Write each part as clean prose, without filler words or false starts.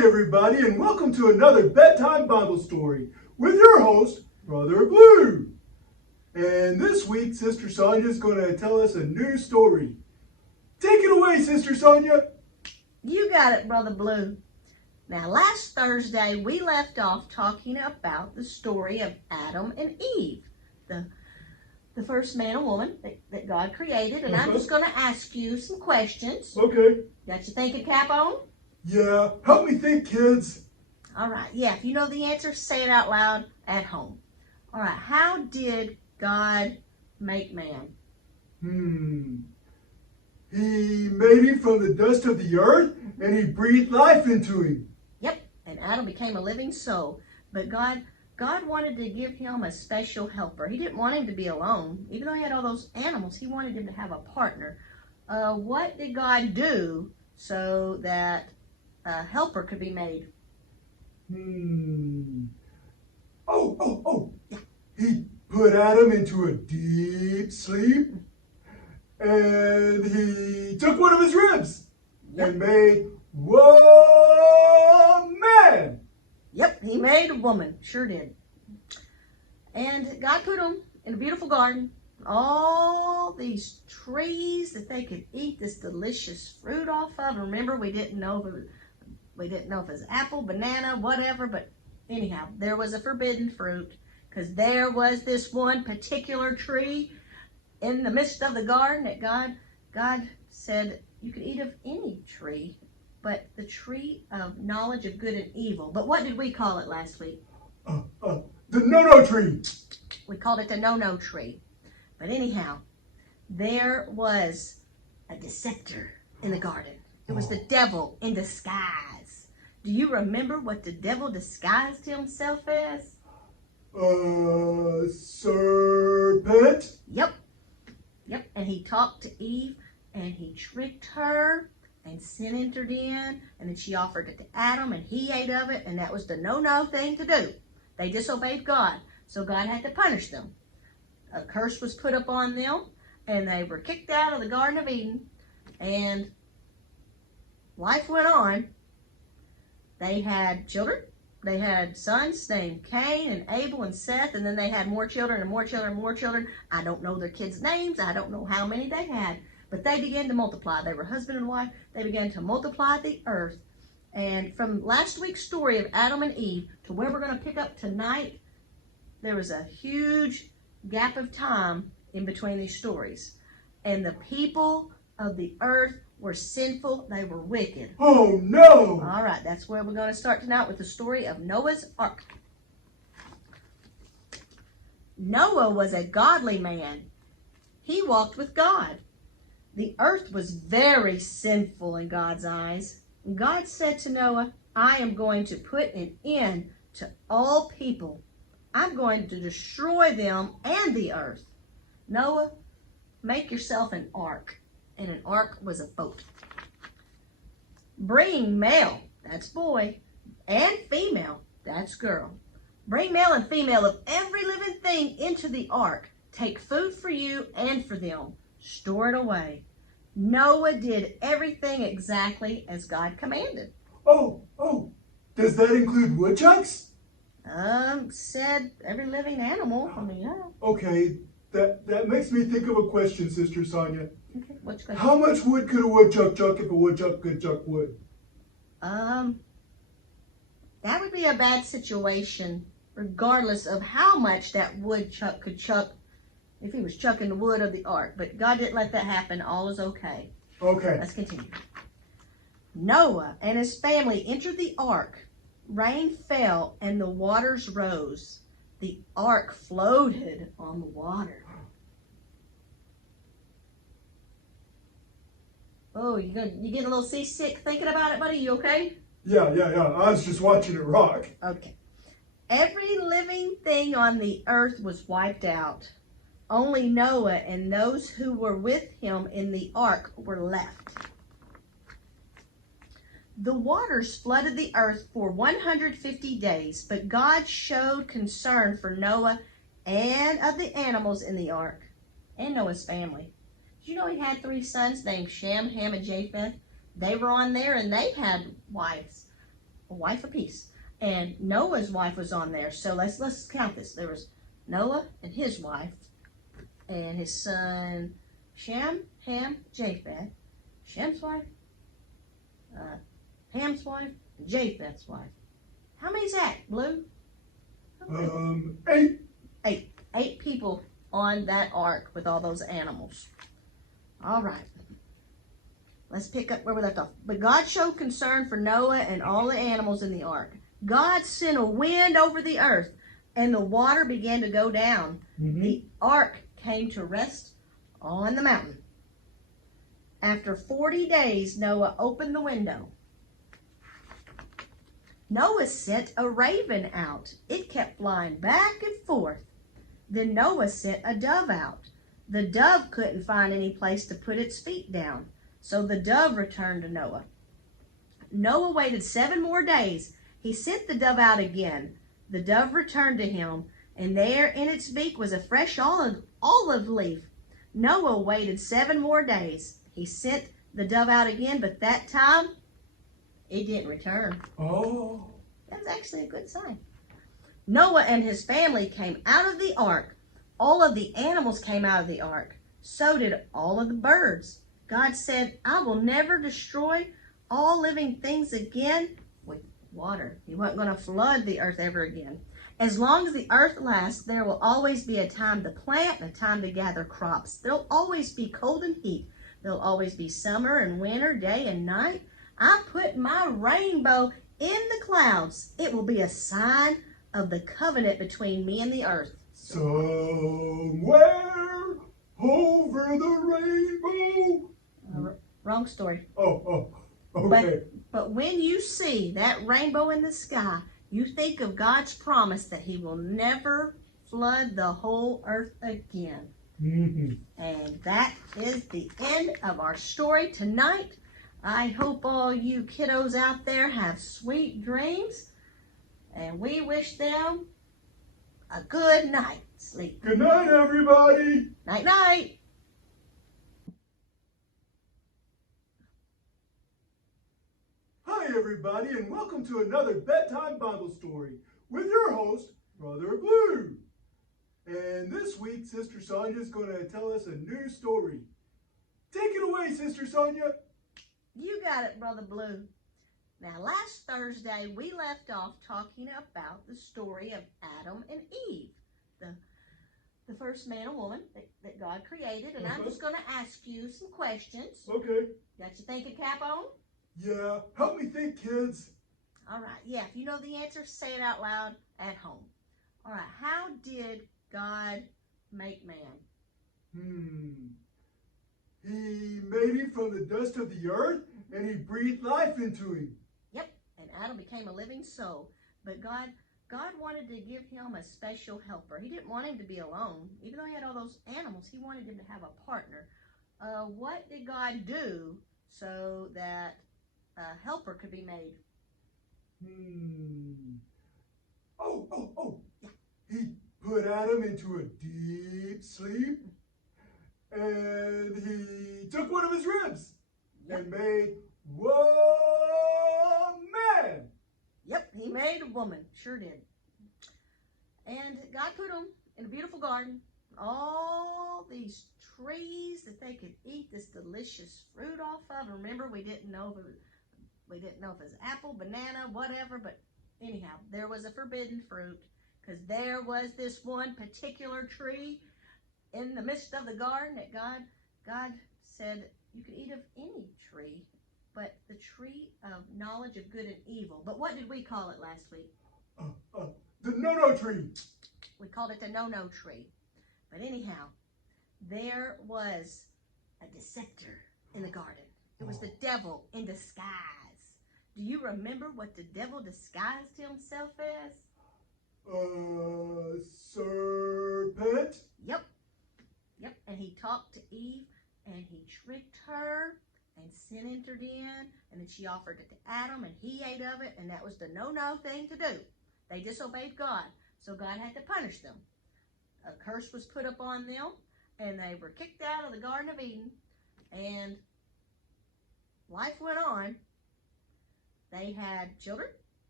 everybody, and welcome to another Bedtime Bible Story with your host, Brother Blue. And this week, Sister Sonya is going to tell us a new story. Take it away, Sister Sonya. You got it, Brother Blue. Now, last Thursday, we left off talking about the story of Adam and Eve, the first man and woman that God created. And I'm just going to ask you some questions. Okay. Got your thinking cap on? Yeah, help me think, kids. All right. Yeah, if you know the answer, say it out loud at home. All right. How did God make man? He made him from the dust of the earth, and he breathed life into him. Yep. And Adam became a living soul. But God wanted to give him a special helper. He didn't want him to be alone. Even though he had all those animals, he wanted him to have a partner. What did God do so that a helper could be made? Yeah. He put Adam into a deep sleep, and he took one of his ribs and made one man. Yep, he made a woman. Sure did. And God put them in a beautiful garden. All these trees that they could eat this delicious fruit off of. Remember, we didn't know if it was apple, banana, whatever. But anyhow, there was a forbidden fruit because there was this one particular tree in the midst of the garden that God said you could eat of any tree, but the tree of knowledge of good and evil. But what did we call it last week? The no-no tree. We called it the no-no tree. But anyhow, there was a deceptor in the garden. It was the devil in disguise. Do you remember what the devil disguised himself as? Serpent? Yep. And he talked to Eve, and he tricked her, and sin entered in, and then she offered it to Adam, and he ate of it, and that was the no-no thing to do. They disobeyed God, so God had to punish them. A curse was put upon them, and they were kicked out of the Garden of Eden, and life went on. They had children. They had sons named Cain and Abel and Seth, and then they had more children and more children and more children. I don't know their kids' names. I don't know how many they had, but they began to multiply. They were husband and wife. They began to multiply the earth. And from last week's story of Adam and Eve to where we're going to pick up tonight, there was a huge gap of time in between these stories. And the people of the earth were sinful. They were wicked. Oh, no! All right, that's where we're going to start tonight with the story of Noah's Ark. Noah was a godly man. He walked with God. The earth was very sinful in God's eyes. God said to Noah, I am going to put an end to all people. I'm going to destroy them and the earth. Noah, make yourself an ark. And an ark was a boat. Bring male, that's boy, and female, that's girl. Bring male and female of every living thing into the ark. Take food for you and for them. Store it away. Noah did everything exactly as God commanded. Oh, does that include woodchucks? Said every living animal. Yeah. Okay, that makes me think of a question, Sister Sonya. Okay, what's your question? How much wood could a woodchuck chuck if a woodchuck could chuck wood? That would be a bad situation, regardless of how much that woodchuck could chuck if he was chucking the wood of the ark. But God didn't let that happen. All is okay. Okay. Let's continue. Noah and his family entered the ark. Rain fell and the waters rose. The ark floated on the water. Oh, you getting a little seasick thinking about it, buddy? You okay? Yeah. I was just watching it rock. Okay. Every living thing on the earth was wiped out. Only Noah and those who were with him in the ark were left. The waters flooded the earth for 150 days, but God showed concern for Noah and of the animals in the ark and Noah's family. Did you know he had 3 sons named Shem, Ham, and Japheth? They were on there and they had wives. a wife apiece. And Noah's wife was on there. So let's count this. There was Noah and his wife and his son Shem, Ham, Japheth, Shem's wife, Ham's wife, and Japheth's wife. How many's that, Blue? 8. Eight people on that ark with all those animals. All right. Let's pick up where we left off. But God showed concern for Noah and all the animals in the ark. God sent a wind over the earth, and the water began to go down. Mm-hmm. The ark came to rest on the mountain. After 40 days, Noah opened the window. Noah sent a raven out. It kept flying back and forth. Then Noah sent a dove out. The dove couldn't find any place to put its feet down, so the dove returned to Noah. Noah waited 7 more days. He sent the dove out again. The dove returned to him, and there in its beak was a fresh olive leaf. Noah waited 7 more days. He sent the dove out again, but that time it didn't return. Oh. That's actually a good sign. Noah and his family came out of the ark. All of the animals came out of the ark. So did all of the birds. God said, I will never destroy all living things again with water. He wasn't going to flood the earth ever again. As long as the earth lasts, there will always be a time to plant and a time to gather crops. There'll always be cold and heat. There'll always be summer and winter, day and night. I put my rainbow in the clouds. It will be a sign of the covenant between me and the earth. Somewhere over the rainbow. Wrong story. Oh, okay. But when you see that rainbow in the sky, you think of God's promise that he will never flood the whole earth again. Mm-hmm. And that is the end of our story tonight. I hope all you kiddos out there have sweet dreams, and we wish them a good night's sleep. Good night, everybody. Night, night. Hi, everybody, and welcome to another Bedtime Bible Story with your host, Brother Blue. And this week, Sister Sonya is going to tell us a new story. Take it away, Sister Sonya. You got it, Brother Blue. Now, last Thursday, we left off talking about the story of Adam and Eve, the first man and woman that God created. And I'm just going to ask you some questions. Okay. Got your thinking cap on? Yeah, help me think, kids. All right. Yeah, if you know the answer, say it out loud at home. All right. How did God make man? He made him from the dust of the earth, and he breathed life into him. Yep. And Adam became a living soul. But God wanted to give him a special helper. He didn't want him to be alone. Even though he had all those animals, he wanted him to have a partner. What did God do so that a helper could be made? Oh. Yeah. He put Adam into a deep sleep, and he took one of his ribs and made one man. Yep, he made a woman. Sure did. And God put them in a beautiful garden. All these trees that they could eat this delicious fruit off of. Remember, we didn't know if it was apple, banana, whatever. But anyhow, there was a forbidden fruit because there was this one particular tree in the midst of the garden that God said you could eat of any tree, but the tree of knowledge of good and evil. But what did we call it last week? The no-no tree. We called it the no-no tree. But anyhow, there was a deceptor in the garden. It was the devil in disguise. Do you remember what the devil disguised himself as? Serpent. Yep. And he talked to Eve, and he tricked her, and sin entered in, and then she offered it to Adam, and he ate of it, and that was the no-no thing to do. They disobeyed God, so God had to punish them. A curse was put upon them, and they were kicked out of the Garden of Eden, and life went on. They had children,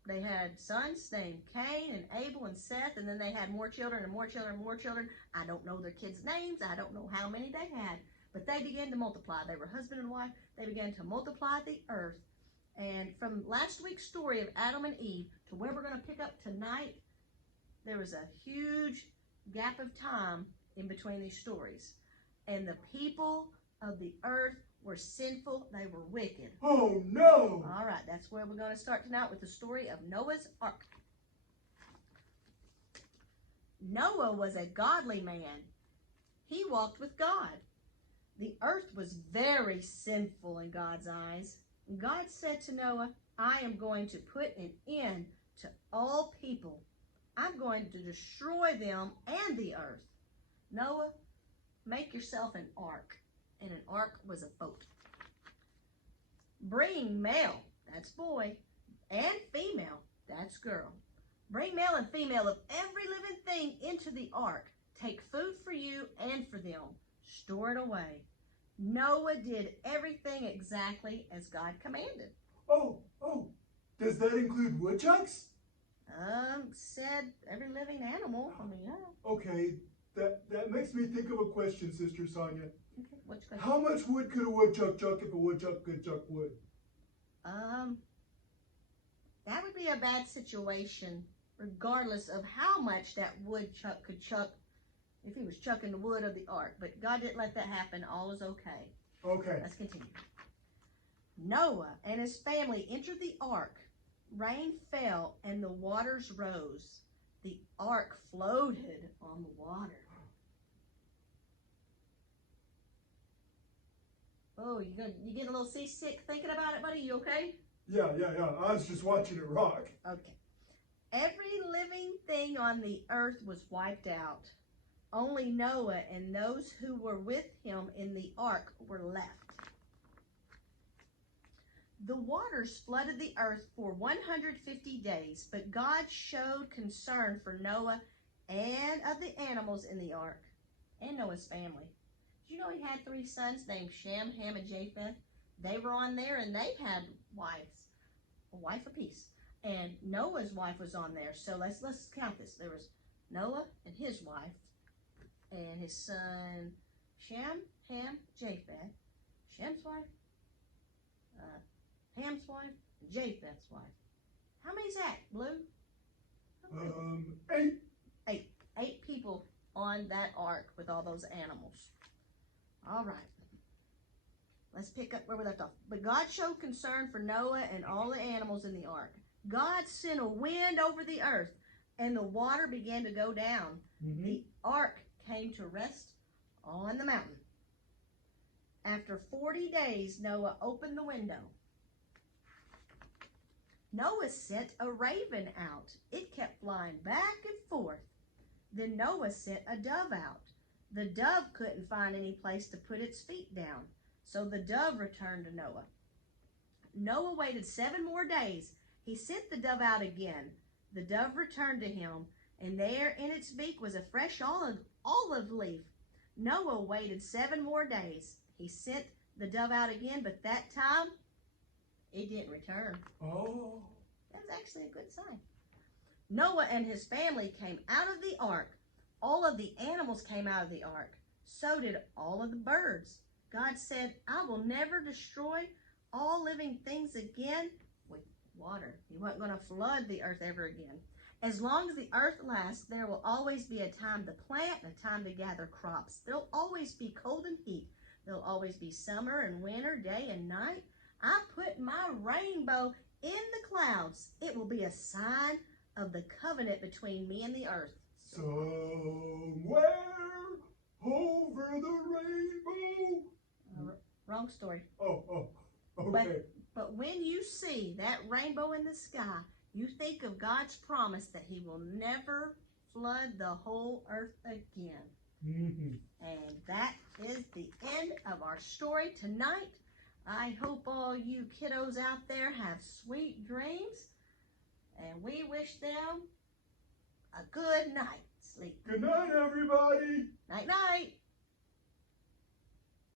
They had sons named Cain and Abel and Seth, and then they had more children and more children and more children. I don't know their kids' names. I don't know how many they had, but they began to multiply. They were husband and wife. They began to multiply the earth. And from last week's story of Adam and Eve to where we're going to pick up tonight, there was a huge gap of time in between these stories. And the people of the earth were sinful. They were wicked. Oh, no! All right, that's where we're going to start tonight with the story of Noah's Ark. Noah was a godly man. He walked with God. The earth was very sinful in God's eyes. God said to Noah, I am going to put an end to all people. I'm going to destroy them and the earth. Noah, make yourself an ark. And an ark was a boat. Bring male, that's boy, and female, that's girl. Bring male and female of every living thing into the ark. Take food for you and for them. Store it away. Noah did everything exactly as God commanded. Oh, does that include woodchucks? Said every living animal. I mean, yeah. Okay, that makes me think of a question, Sister Sonya. Okay, what's your question? How much wood could a woodchuck chuck if a woodchuck could chuck wood? That would be a bad situation, regardless of how much that woodchuck could chuck if he was chucking the wood of the ark. But God didn't let that happen. All is okay. Okay. Let's continue. Noah and his family entered the ark. Rain fell and the waters rose. The ark floated on the water. Oh, you getting a little seasick thinking about it, buddy? You okay? Yeah. I was just watching it rock. Okay. Every living thing on the earth was wiped out. Only Noah and those who were with him in the ark were left. The waters flooded the earth for 150 days, but God showed concern for Noah and of the animals in the ark and Noah's family. Did you know he had 3 sons named Shem, Ham, and Japheth? They were on there and they had wives, a wife apiece. And Noah's wife was on there. So let's count this. There was Noah and his wife and his son Shem, Ham, Japheth, Shem's wife, Ham's wife, and Japheth's wife. How many's that, Blue? 8. 8 people on that ark with all those animals. All right. Let's pick up where we left off. But God showed concern for Noah and all the animals in the ark. God sent a wind over the earth, and the water began to go down. Mm-hmm. The ark came to rest on the mountain. After 40 days, Noah opened the window. Noah sent a raven out. It kept flying back and forth. Then Noah sent a dove out. The dove couldn't find any place to put its feet down, so the dove returned to Noah. Noah waited 7 more days. He sent the dove out again. The dove returned to him, and there in its beak was a fresh olive leaf. Noah waited 7 more days. He sent the dove out again, but that time it didn't return. Oh. That's actually a good sign. Noah and his family came out of the ark. All of the animals came out of the ark. So did all of the birds. God said, I will never destroy all living things again with water. He wasn't going to flood the earth ever again. As long as the earth lasts, there will always be a time to plant and a time to gather crops. There'll always be cold and heat. There'll always be summer and winter, day and night. I put my rainbow in the clouds. It will be a sign of the covenant between me and the earth. Somewhere over the rainbow. Wrong story. Oh, okay. But when you see that rainbow in the sky, you think of God's promise that he will never flood the whole earth again. Mm-hmm. And that is the end of our story tonight. I hope all you kiddos out there have sweet dreams, and we wish them a good night sleep. Good night, everybody. Night, night.